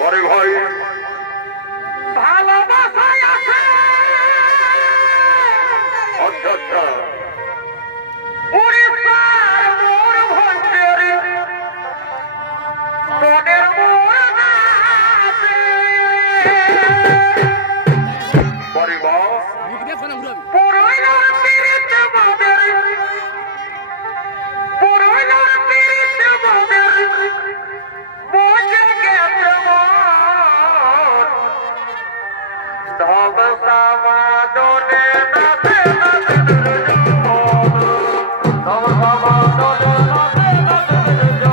পরে ভাই ভালোবাসায় আছে আচ্ছা আচ্ছা উড়িষ্যার মোর ভঞ্জের মনের মোর নাচে পরে বাস পুরোইলার পীড়িত মোদের পুরোইলার পীড়িত মোদের বোঝে গেছে মন ধব সামাদনে নাচে নাচে ধব সামাদনে নাচে নাচে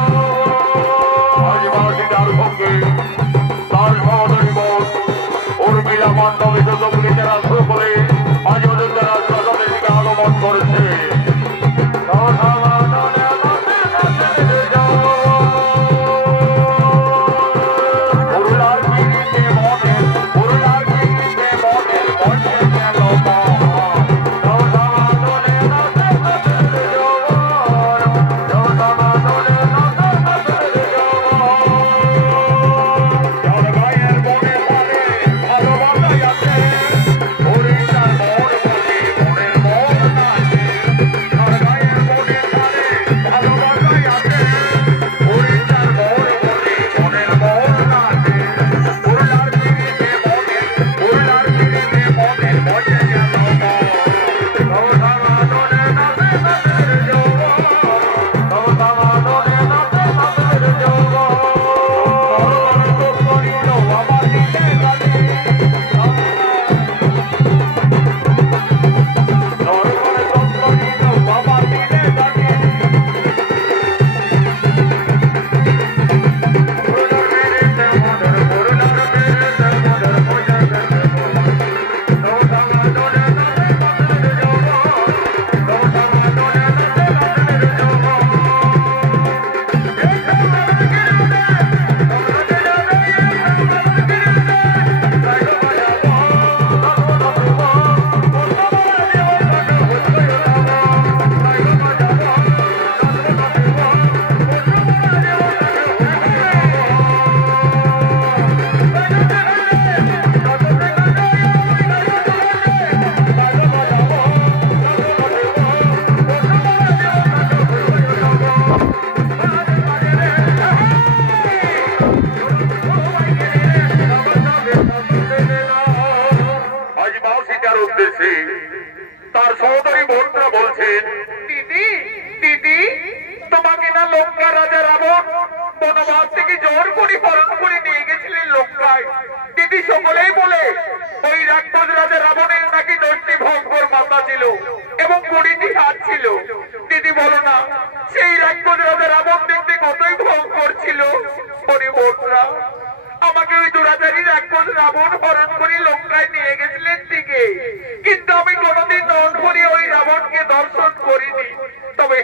আজ মাসিটার সঙ্গে তার সহোদরী বোন উর্মিলা মান্ডবী যতগুলিতে রাষ্ট্র বলে আজ ওদের দ্বারা প্রজাদের দিকে আগমন করেছে তার সহোদরী বোনরা বলছেন দিদি দিদি তোমাকে না লঙ্কা রাজা রাবণ বনবাস থেকে জোর করে হরণ করে নিয়ে গেছিলেন লঙ্কায় দিদি সকলেই বলে ওই রাক্ষস রাজা রাবণের নাকি 10টি ভয়ঙ্কর মাথা ছিল এবং 20টি হাত ছিল দিদি বলো না সেই রাক্ষস রাজা রাবণ দেখতে কতই ভয়ঙ্কর ছিল পরিবর্তরা আমাকে ওই দুরাচারী রাক্ষস রাবণ হরণ করে লঙ্কায় নিয়ে গেছিলেন ঠিকই কিন্তু আমি কোনোদিন নন করে ওই রাবণকে দর্শন করিনি তবে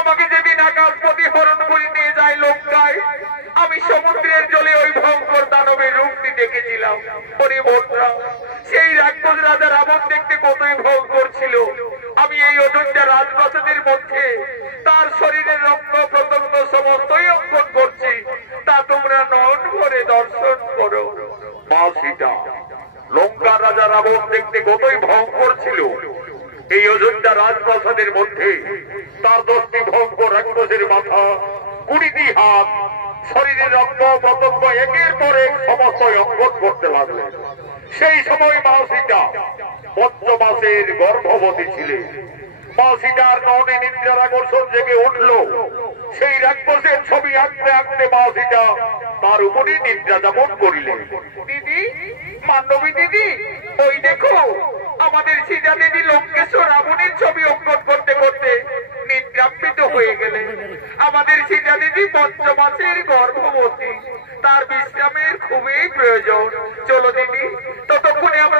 আমাকে যেদিন আকাশপতি হরণ করে নিয়ে যায় লঙ্কায় আমি সমুদ্রের জলে ওই ভয়ঙ্কর দানবের রূপটি দেখেছিলাম পরিবর্তরা সেই রাক্ষস রাজা রাবণ দেখতে কতই ভয়ঙ্কর ছিল আমি এই অযোধ্যা রাজপ্রাসাদের মধ্যে তার শরীরের রক্ত প্রত্যঙ্গ সমস্তই অঙ্কন করছি তা তোমরা নন ভরে দর্শন করো মা সীতা লঙ্কা রাজা রাবণ দেখতে কতই ভয়ঙ্কর ছিল এই অযোধ্যা রাজপ্রাসাদের মধ্যে তার 10টি ভয়ঙ্কর রাক্ষসের মাথা 20টি হাত শরীরের রক্ত প্রত্যঙ্গ একের পর এক সমস্ত অঙ্কন করতে লাগলেন সেই সময় মা সীতা 5 মাসের গর্ভবতী ছিলেন মা সীতার নয়নে নিদ্রার আকর্ষণ জেগে উঠল সেই রাক্ষসের ছবি আঁকতে আঁকতে মা সীতা তার উপরই নিদ্রা যাপন করিলেন দিদি মান্ডবী দিদি ওই দেখো আমাদের সীতা দিদি লঙ্কেশ্বর রাবণের ছবি অঙ্কন করতে করতে নিদ্রান্বিত হয়ে গেলেন আমাদের সীতা দিদি 5 মাসের গর্ভবতী তার বিশ্রামের খুবই প্রয়োজন চলো দিদি ততক্ষণে আমরা